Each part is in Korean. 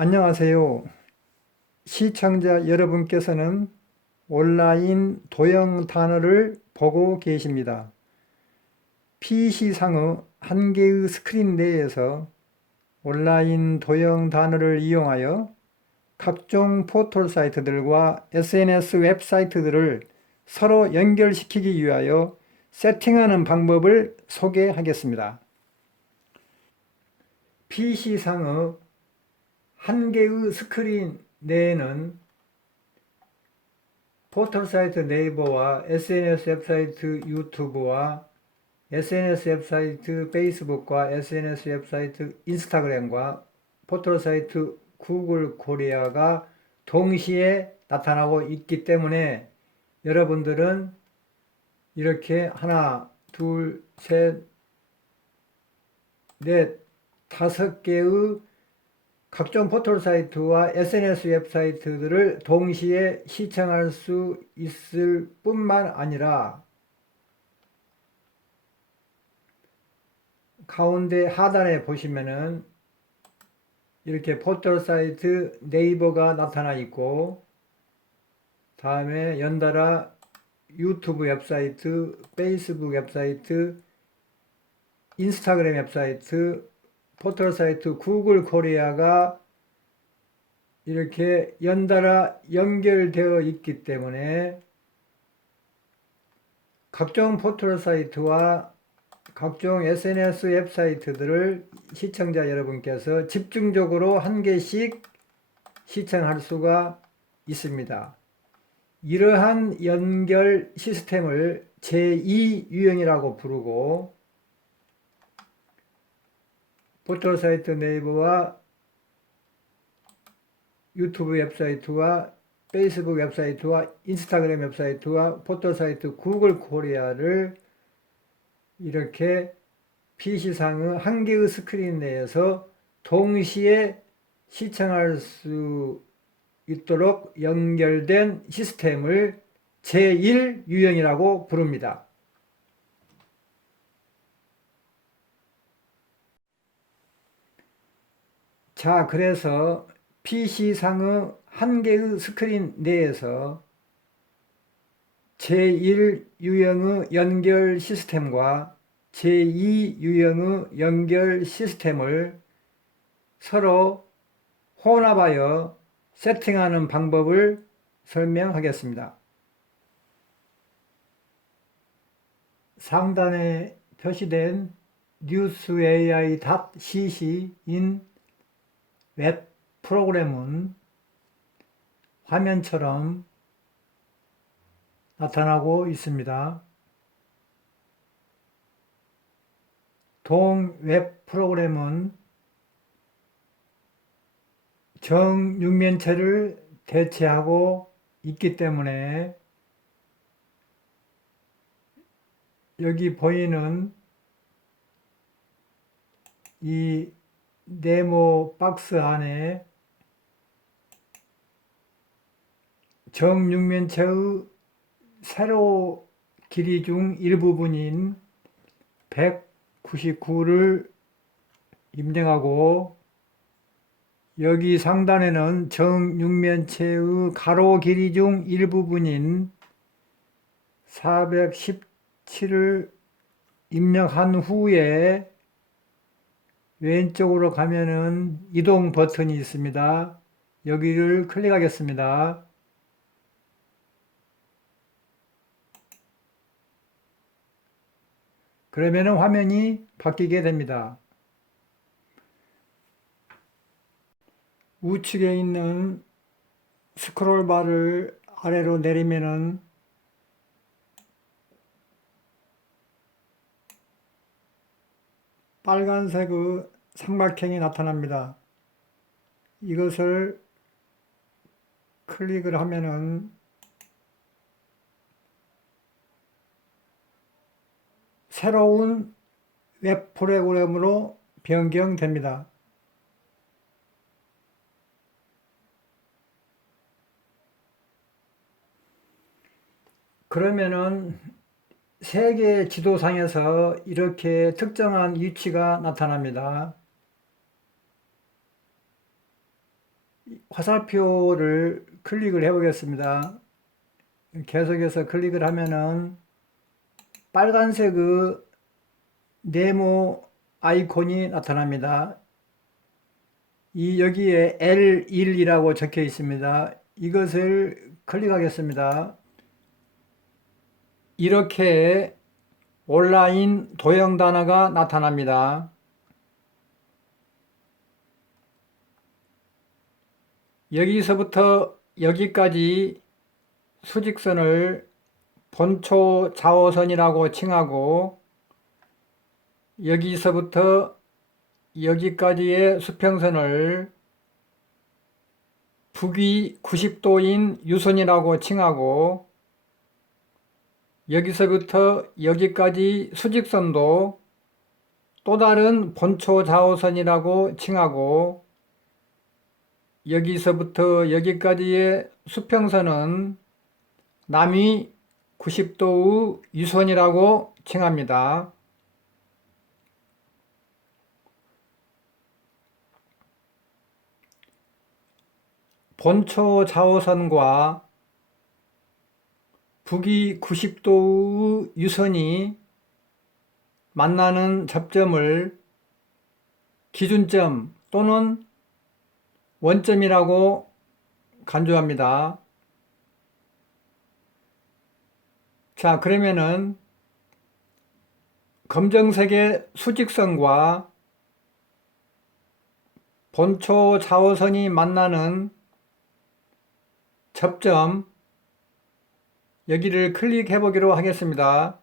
안녕하세요. 시청자 여러분께서는 온라인 도형 단어를 보고 계십니다. PC상의 한 개의 스크린 내에서 온라인 도형 단어를 이용하여 각종 포털 사이트들과 SNS 웹사이트들을 서로 연결시키기 위하여 세팅하는 방법을 소개하겠습니다. PC상의 한 개의 스크린 내에는 포털 사이트 네이버와 SNS 웹사이트 유튜브와 SNS 웹사이트 페이스북과 SNS 웹사이트 인스타그램과 포털 사이트 구글 코리아가 동시에 나타나고 있기 때문에 여러분들은 이렇게 하나, 둘, 셋, 넷, 다섯 개의 각종 포털 사이트와 SNS 웹사이트들을 동시에 시청할 수 있을 뿐만 아니라 가운데 하단에 보시면은 이렇게 포털 사이트 네이버가 나타나 있고, 다음에 연달아 유튜브 웹사이트, 페이스북 웹사이트, 인스타그램 웹사이트, 포털 사이트 구글 코리아가 이렇게 연달아 연결되어 있기 때문에 각종 포털 사이트와 각종 SNS 웹사이트들을 시청자 여러분께서 집중적으로 한 개씩 시청할 수가 있습니다. 이러한 연결 시스템을 제2 유형이라고 부르고, 포털 사이트 네이버와 유튜브 웹사이트와 페이스북 웹사이트와 인스타그램 웹사이트와 포털 사이트 구글 코리아를 이렇게 PC상의 한 개의 스크린 내에서 동시에 시청할 수 있도록 연결된 시스템을 제1 유형이라고 부릅니다. 자, 그래서 PC상의 한 개의 스크린 내에서 제1 유형의 연결 시스템과 제2 유형의 연결 시스템을 서로 혼합하여 세팅하는 방법을 설명하겠습니다. 상단에 표시된 newsai.cc인 웹 프로그램은 화면처럼 나타나고 있습니다. 동 웹 프로그램은 정육면체를 대체하고 있기 때문에 여기 보이는 이 네모 박스 안에 정육면체의 세로 길이 중 일부분인 199를 입력하고, 여기 상단에는 정육면체의 가로 길이 중 일부분인 417을 입력한 후에 왼쪽으로 가면은 이동 버튼이 있습니다. 여기를 클릭하겠습니다. 그러면은 화면이 바뀌게 됩니다. 우측에 있는 스크롤 바를 아래로 내리면은 빨간색의 삼각형이 나타납니다. 이것을 클릭을 하면은 새로운 웹 프로그램으로 변경됩니다. 그러면은 세계 지도상에서 이렇게 특정한 위치가 나타납니다. 화살표를 클릭을 해 보겠습니다. 계속해서 클릭을 하면은 빨간색의 네모 아이콘이 나타납니다. 여기에 L1이라고 적혀 있습니다. 이것을 클릭하겠습니다. 이렇게 온라인 도형 단어가 나타납니다. 여기서부터 여기까지 수직선을 본초 좌호선이라고 칭하고, 여기서부터 여기까지의 수평선을 북위 90도인 유선이라고 칭하고, 여기서부터 여기까지 수직선도 또 다른 본초 좌호선이라고 칭하고, 여기서부터 여기까지의 수평선은 남위 90도의 유선이라고 칭합니다. 본초 좌호선과 북위 90도의 유선이 만나는 접점을 기준점 또는 원점이라고 간주합니다. 자, 그러면은 검정색의 수직선과 본초 좌호선이 만나는 접점, 여기를 클릭해 보기로 하겠습니다.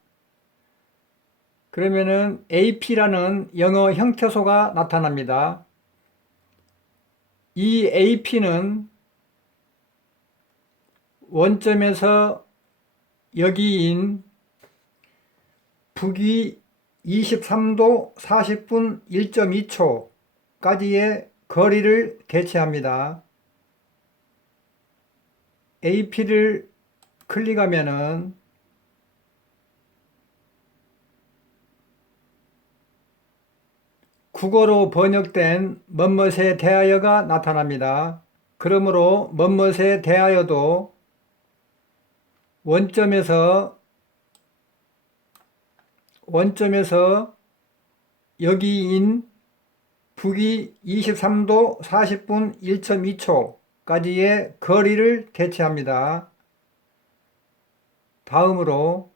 그러면은 AP라는 영어 형태소가 나타납니다. 이 AP는 원점에서 여기인 북위 23도 40분 1.2초까지의 거리를 대체합니다. AP를 클릭하면은 국어로 번역된 뭐뭇에 대하여가 나타납니다. 그러므로 뭐뭇에 대하여도 원점에서 여기인 북위 23도 40분 1.2초까지의 거리를 대체합니다. 다음으로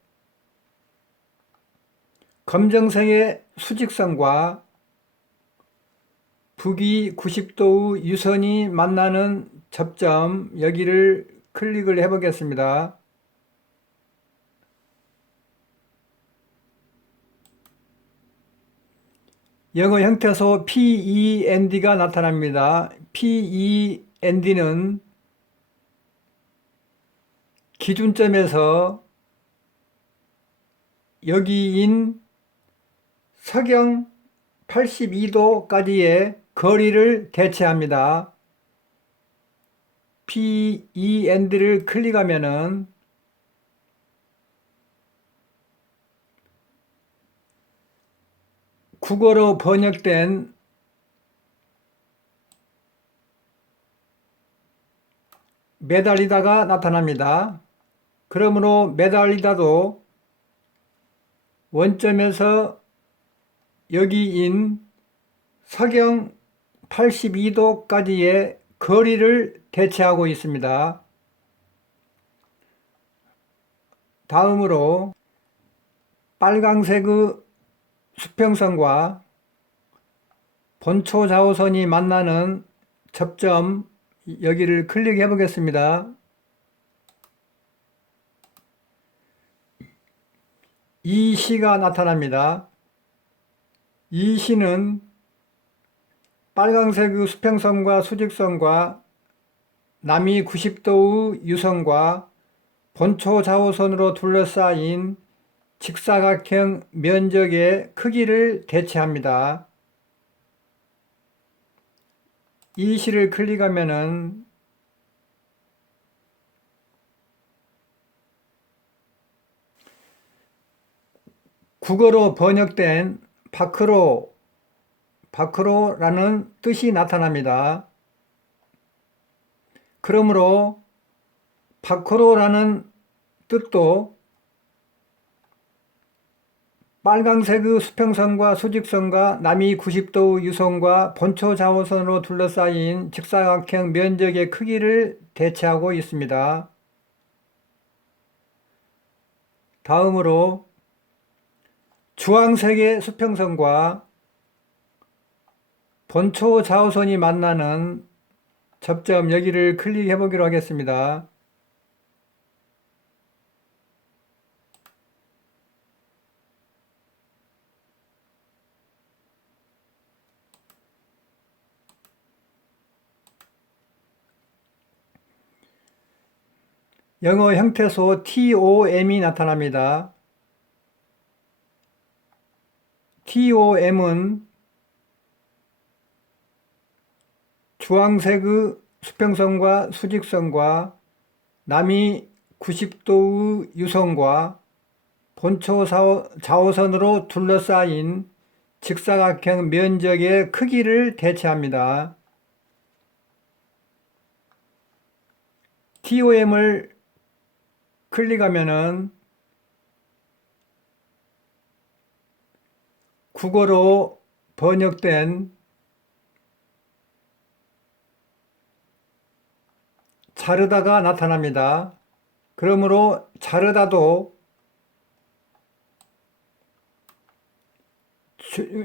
검정색의 수직선과 북위 90도의 유선이 만나는 접점, 여기를 클릭을 해 보겠습니다. 영어 형태소 PEND가 나타납니다. PEND는 기준점에서 여기인 서경 82도까지의 거리를 대체합니다. PEND를 클릭하면은 국어로 번역된 매달리다가 나타납니다. 그러므로 매달리다도 원점에서 여기인 서경 82도까지의 거리를 대체하고 있습니다. 다음으로 빨강색의 수평선과 본초 좌호선이 만나는 접점, 여기를 클릭해 보겠습니다. 이 시가 나타납니다. 이 시는 빨강색의 수평선과 수직선과 남위 90도의 유선과 본초 좌호선으로 둘러싸인 직사각형 면적의 크기를 대체합니다. 이 시를 클릭하면은 국어로 번역된 밖으로라는 뜻이 나타납니다. 그러므로 밖으로라는 뜻도 빨강색의 수평선과 수직선과 남이 90도 유선과 본초 좌우선으로 둘러싸인 직사각형 면적의 크기를 대체하고 있습니다. 다음으로 주황색의 수평선과 본초 좌우선이 만나는 접점 여기를 클릭해 보기로 하겠습니다. 영어 형태소 TOM이 나타납니다. TOM은 주황색의 수평선과 수직선과 남이 90도의 유선과 본초 좌우선으로 둘러싸인 직사각형 면적의 크기를 대체합니다. TOM을 클릭하면은 국어로 번역된 자르다가 나타납니다. 그러므로 자르다도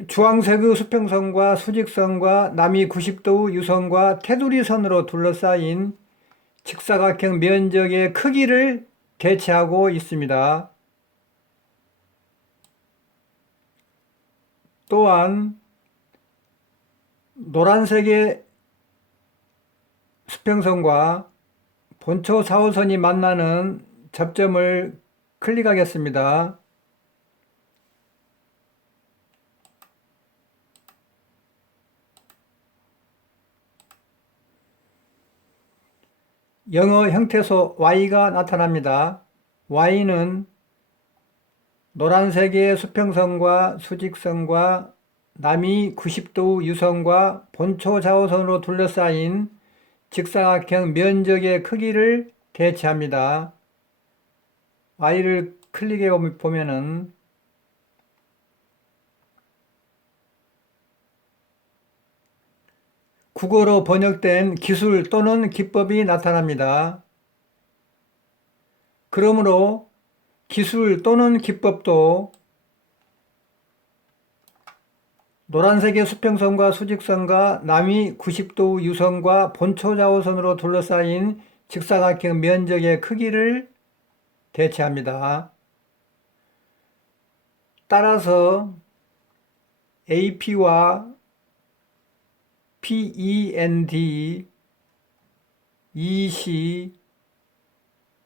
주황색의 수평선과 수직선과 남이 90도의 유선과 테두리선으로 둘러싸인 직사각형 면적의 크기를 대체하고 있습니다. 또한 노란색의 수평선과 본초 좌우선이 만나는 접점을 클릭하겠습니다. 영어 형태소 Y가 나타납니다. Y는 노란색의 수평선과 수직선과 남이 90도 유선과 본초 좌우선으로 둘러싸인 직사각형 면적의 크기를 대체합니다. Y를 클릭해 보면은 국어로 번역된 기술 또는 기법이 나타납니다. 그러므로 기술 또는 기법도 노란색의 수평선과 수직선과 남이 90도 유선과 본초 좌우선으로 둘러싸인 직사각형 면적의 크기를 대체합니다. 따라서 AP와 PEND, EC,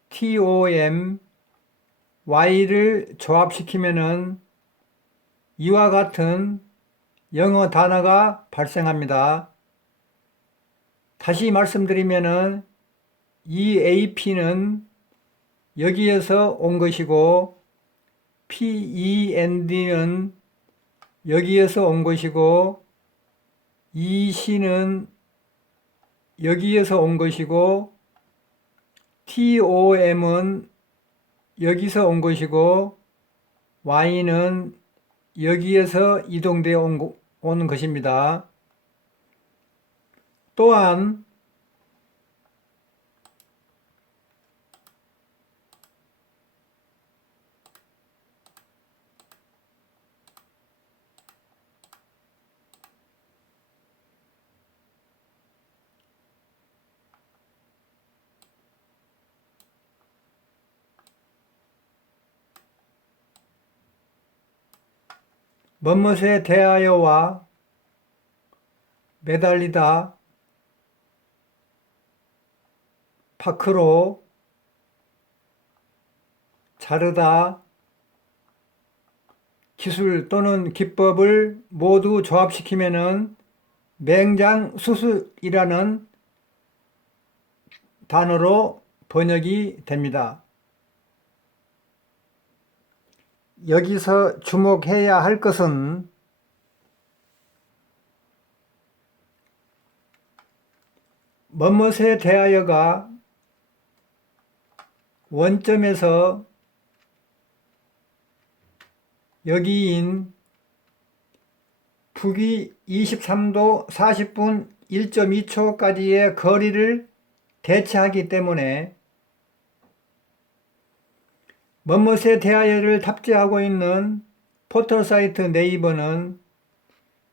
TOM, Y를 조합시키면은 이와 같은 영어 단어가 발생합니다. 다시 말씀드리면은 이 AP는 여기에서 온 것이고 PEND는 여기에서 온 것이고 EC는 여기에서 온 것이고 TOM은 여기서 온 것이고 Y는 여기에서 이동되어 온 것입니다. 또한 뭐뭇에 대하여와 매달리다, 밖으로, 자르다, 기술 또는 기법을 모두 조합시키면은 맹장수술이라는 단어로 번역이 됩니다. 여기서 주목해야 할 것은 뭐뭇에 대하여가 원점에서 여기인 북위 23도 40분 1.2초까지의 거리를 대체하기 때문에 뭐뭇에 대하여를 탑재하고 있는 포털 사이트 네이버는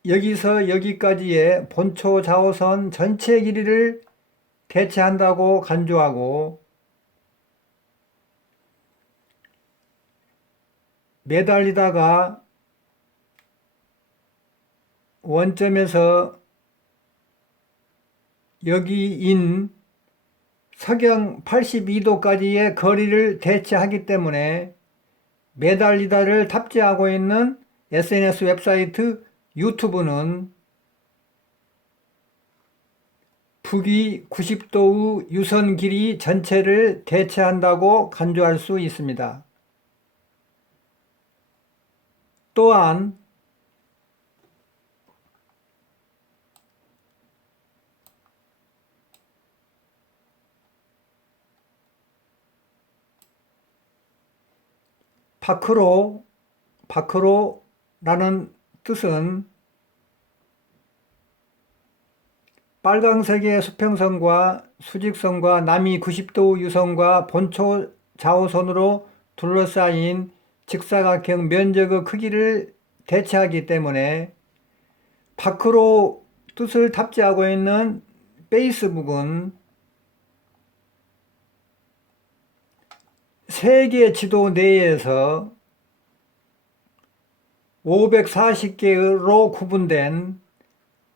여기서 여기까지의 본초 좌우선 전체 길이를 대체한다고 간주하고 매달리다가 원점에서 여기인 서경 82도까지의 거리를 대체하기 때문에 매달리다를 탑재하고 있는 SNS 웹사이트 유튜브는 북위 90도의 유선 길이 전체를 대체한다고 간주할 수 있습니다. 또한 바크로라는 뜻은 빨강색의 수평선과 수직선과 남이 90도 유선과 본초 좌우선으로 둘러싸인 직사각형 면적의 크기를 대체하기 때문에 바크로 뜻을 탑재하고 있는 페이스북은 세계 지도 내에서 540개로 구분된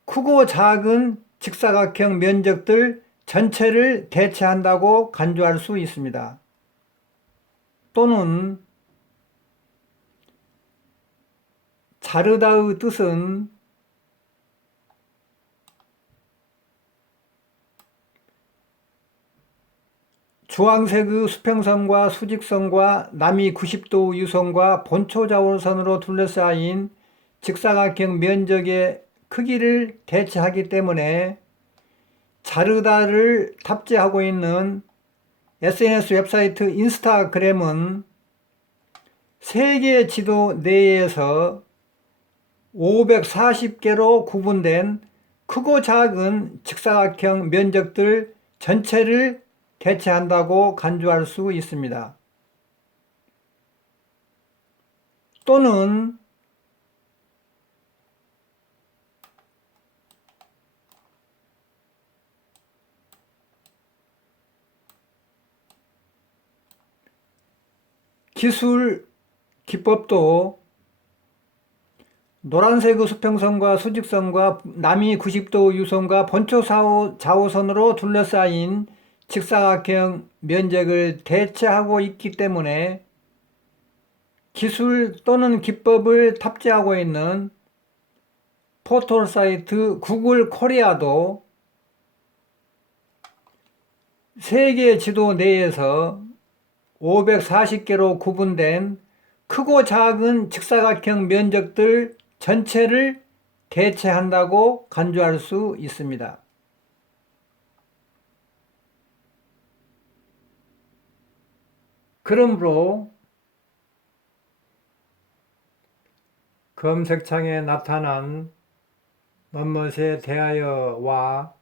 크고 작은 직사각형 면적들 전체를 대체한다고 간주할 수 있습니다. 또는 자르다의 뜻은 주황색의 수평선과 수직선과 남이 90도 유선과 본초 좌우선으로 둘러싸인 직사각형 면적의 크기를 대체하기 때문에 자르다를 탑재하고 있는 SNS 웹사이트 인스타그램은 세계 지도 내에서 540개로 구분된 크고 작은 직사각형 면적들 전체를 대체한다고 간주할 수 있습니다. 또는 기술 기법도 노란색의 수평선과 수직선과 남이 90도 유선과 본초 좌우선으로 둘러싸인 직사각형 면적을 대체하고 있기 때문에 기술 또는 기법을 탑재하고 있는 포털 사이트 구글 코리아도 세계 지도 내에서 540개로 구분된 크고 작은 직사각형 면적들 전체를 대체한다고 간주할 수 있습니다. 그러므로 검색창에 나타난 뭐뭇에 대하여와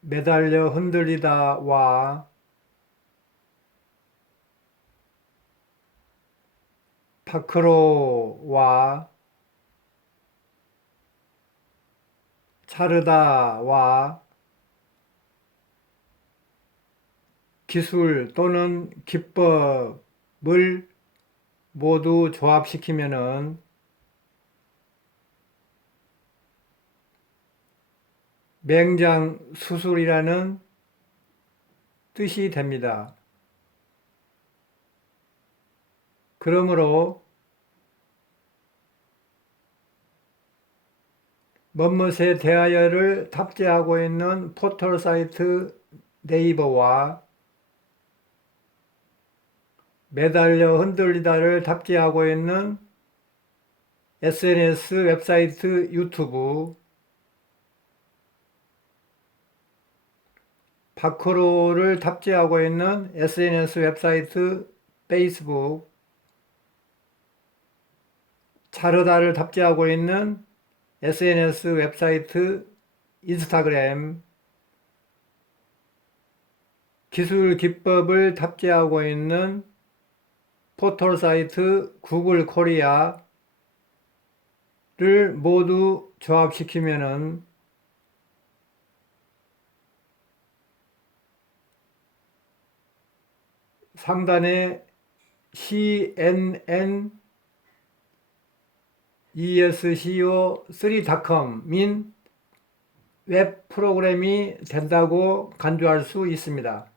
매달려 흔들리다와 바크로와 자르다와 기술 또는 기법을 모두 조합시키면은 맹장 수술이라는 뜻이 됩니다. 그러므로 뭐뭇에 대하여를 탑재하고 있는 포털 사이트 네이버와 매달려 흔들리다를 탑재하고 있는 SNS 웹사이트 유튜브 바크로를 탑재하고 있는 SNS 웹사이트 페이스북, 자르다를 탑재하고 있는 SNS 웹사이트 인스타그램, 기술 기법을 탑재하고 있는 포털 사이트 구글 코리아를 모두 조합시키면은 상단에 cnn esco3.com인 웹 프로그램이 된다고 간주할 수 있습니다.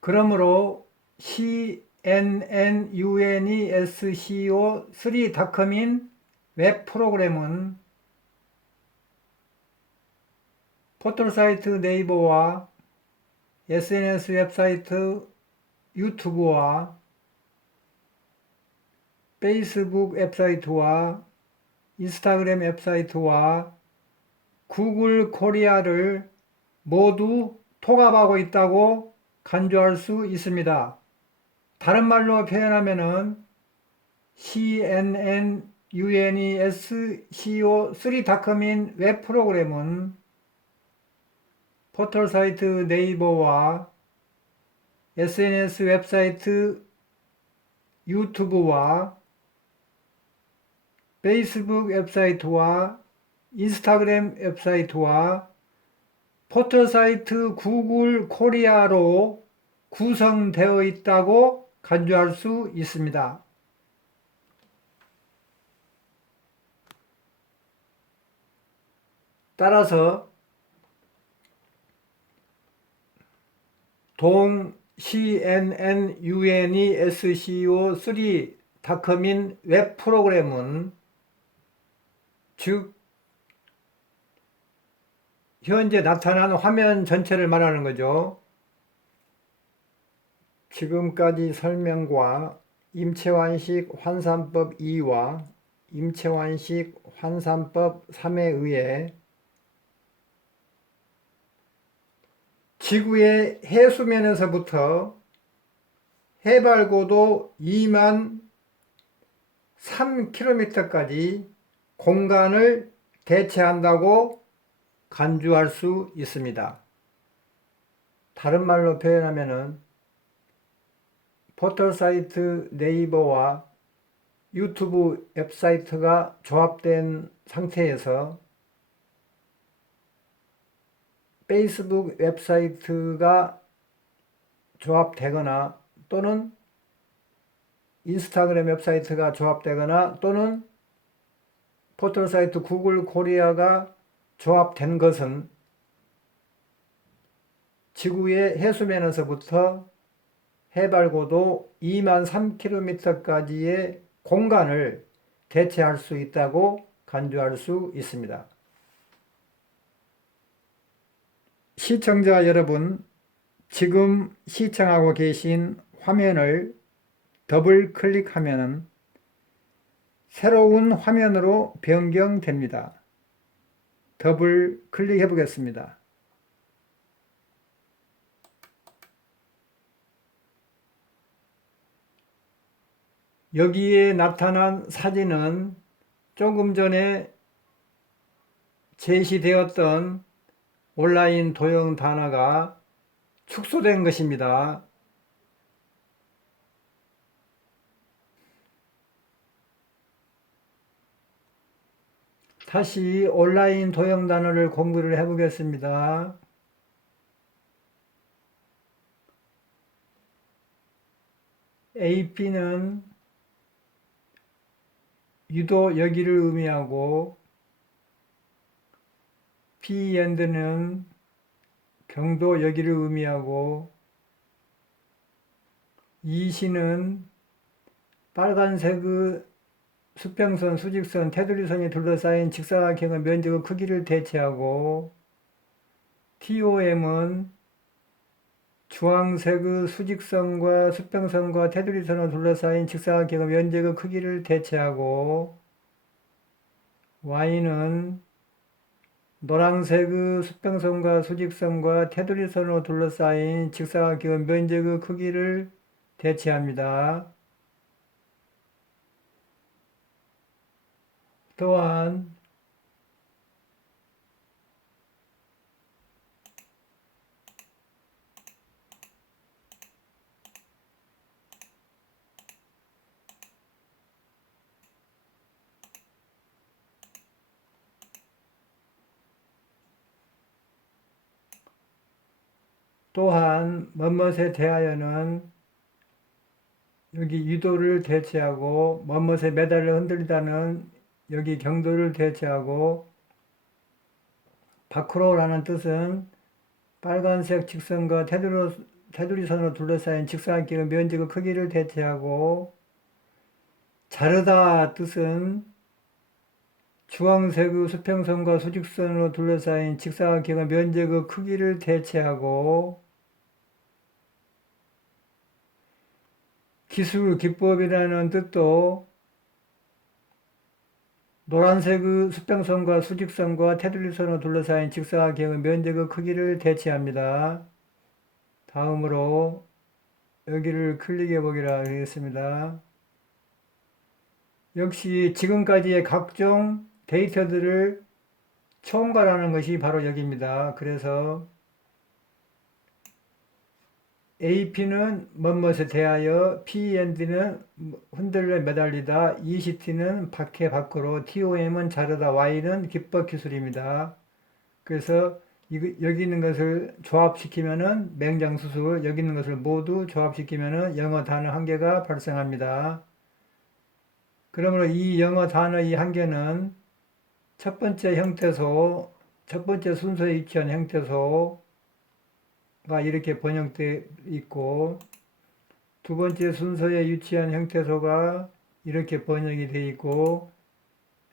그러므로 cnnesco3.com인 웹 프로그램은 포털 사이트 네이버와 SNS 웹사이트 유튜브와 페이스북 웹사이트와 인스타그램 웹사이트와 구글 코리아를 모두 통합하고 있다고 간주할 수 있습니다. 다른 말로 표현하면은 cnnesco3.com인 웹 프로그램은 포털 사이트 네이버와 SNS 웹사이트 유튜브와 페이스북 웹사이트와 인스타그램 웹사이트와 포털 사이트 구글 코리아로 구성되어 있다고 간주할 수 있습니다. 따라서 동 cnnesco3.com인 웹 프로그램은 즉 현재 나타난 화면 전체를 말하는 거죠. 지금까지 설명과 임채완식 환산법 2와 임채완식 환산법 3에 의해 지구의 해수면에서부터 해발고도 2만 3km까지 공간을 대체한다고 간주할 수 있습니다. 다른 말로 표현하면은 포털 사이트 네이버와 유튜브 웹사이트가 조합된 상태에서 페이스북 웹사이트가 조합되거나 또는 인스타그램 웹사이트가 조합되거나 또는 포털 사이트 구글 코리아가 조합된 것은 지구의 해수면에서부터 해발고도 2만 3km까지의 공간을 대체할 수 있다고 간주할 수 있습니다. 시청자 여러분, 지금 시청하고 계신 화면을 더블 클릭하면 새로운 화면으로 변경됩니다. 더블 클릭해 보겠습니다. 여기에 나타난 사진은 조금 전에 제시되었던 온라인 도형 단어가 축소된 것입니다. 다시 온라인 도형 단어를 공부를 해 보겠습니다. AP는 유도 여기를 의미하고 P&D는 경도 여기를 의미하고 EC는 빨간색의 수평선, 수직선, 테두리선이 둘러싸인 직사각형의 면적의 크기를 대체하고 TOM은 주황색의 수직선과 수평선과 테두리선을 둘러싸인 직사각형의 면적의 크기를 대체하고 Y는 노란색의 수평선과 수직선과 테두리선으로 둘러싸인 직사각형의 면적의 크기를 대체합니다. 또한 뭐뭇에 대하여는 여기 유도를 대체하고 뭐뭇에 매달려 흔들리다는 여기 경도를 대체하고 밖으로라는 뜻은 빨간색 직선과 테두리선으로 둘러싸인 직사각형의 면적의 크기를 대체하고 자르다 뜻은 주황색의 수평선과 수직선으로 둘러싸인 직사각형의 면적의 크기를 대체하고 기술, 기법이라는 뜻도 노란색의 수평선과 수직선과 테두리선으로 둘러싸인 직사각형의 면적의 크기를 대체합니다. 다음으로 여기를 클릭해 보기로 하겠습니다. 역시 지금까지의 각종 데이터들을 총괄하는 것이 바로 여기입니다. 그래서 AP는 뭐뭇에 대하여, PND는 흔들려 매달리다, ECT는 밖으로, TOM은 자르다, Y는 기법 기술입니다. 그래서 여기 있는 것을 조합시키면은 맹장수술, 여기 있는 것을 모두 조합시키면은 영어 단어 한 개가 발생합니다. 그러므로 이 영어 단어의 한 개는 첫 번째 형태소, 첫 번째 순서에 위치한 형태소가 이렇게 번역되어 있고, 두 번째 순서에 위치한 형태소가 이렇게 번역이 되어 있고,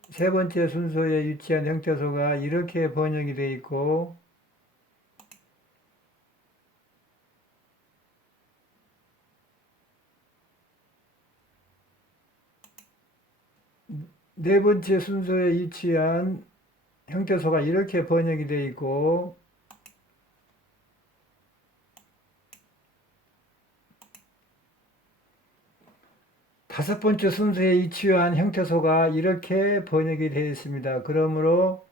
세 번째 순서에 위치한 형태소가 이렇게 번역이 되어 있고, 네 번째 순서에 위치한 형태소가 이렇게 번역이 되어 있고, 다섯 번째 순서에 위치한 형태소가 이렇게 번역이 되어 있습니다. 그러므로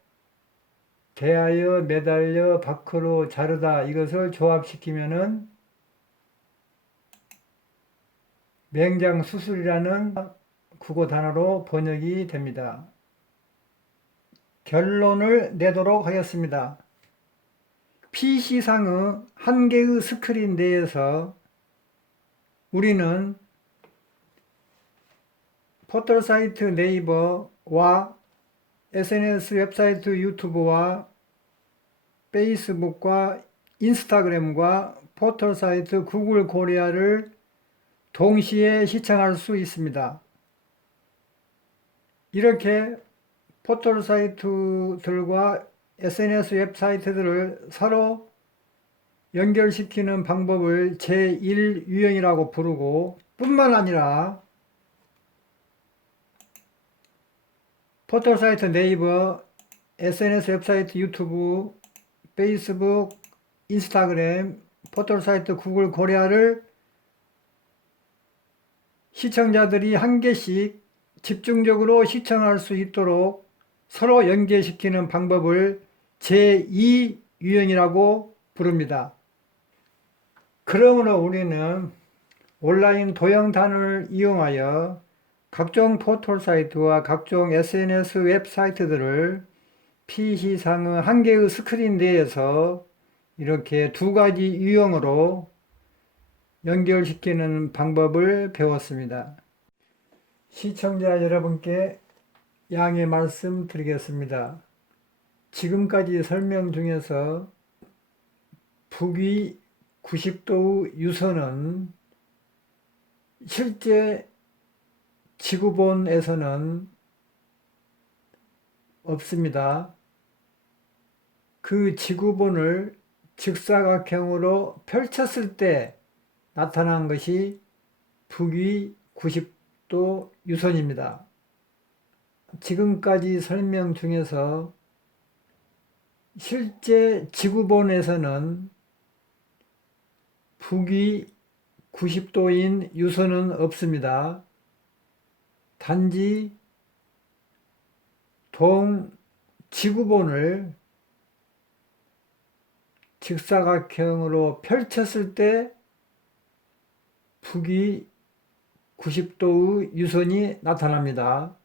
대하여, 매달려, 밖으로, 자르다 이것을 조합시키면은 맹장 수술이라는 국어 단어로 번역이 됩니다. 결론을 내도록 하겠습니다. PC상의 한 개의 스크린 내에서 우리는 포털사이트 네이버와 SNS 웹사이트 유튜브와 페이스북과 인스타그램과 포털사이트 구글 코리아를 동시에 시청할 수 있습니다. 이렇게 포털사이트들과 SNS 웹사이트들을 서로 연결시키는 방법을 제1유형이라고 부르고 뿐만 아니라 포털사이트 네이버, SNS 웹사이트 유튜브, 페이스북, 인스타그램, 포털사이트 구글 코리아를 시청자들이 한 개씩 집중적으로 시청할 수 있도록 서로 연계시키는 방법을 제2유형이라고 부릅니다. 그러므로 우리는 온라인 동영단을 이용하여 각종 포털 사이트와 각종 SNS 웹사이트들을 PC상의 한 개의 스크린 내에서 이렇게 두 가지 유형으로 연결시키는 방법을 배웠습니다. 시청자 여러분께 양해 말씀드리겠습니다. 지금까지 설명 중에서 북위 90도의 유선은 실제 지구본에서는 없습니다. 그 지구본을 직사각형으로 펼쳤을 때 나타난 것이 북위 90도 유선입니다. 지금까지 설명 중에서 실제 지구본에서는 북위 90도인 유선은 없습니다. 단지 지구본을 직사각형으로 펼쳤을 때 북위 90도의 유선이 나타납니다.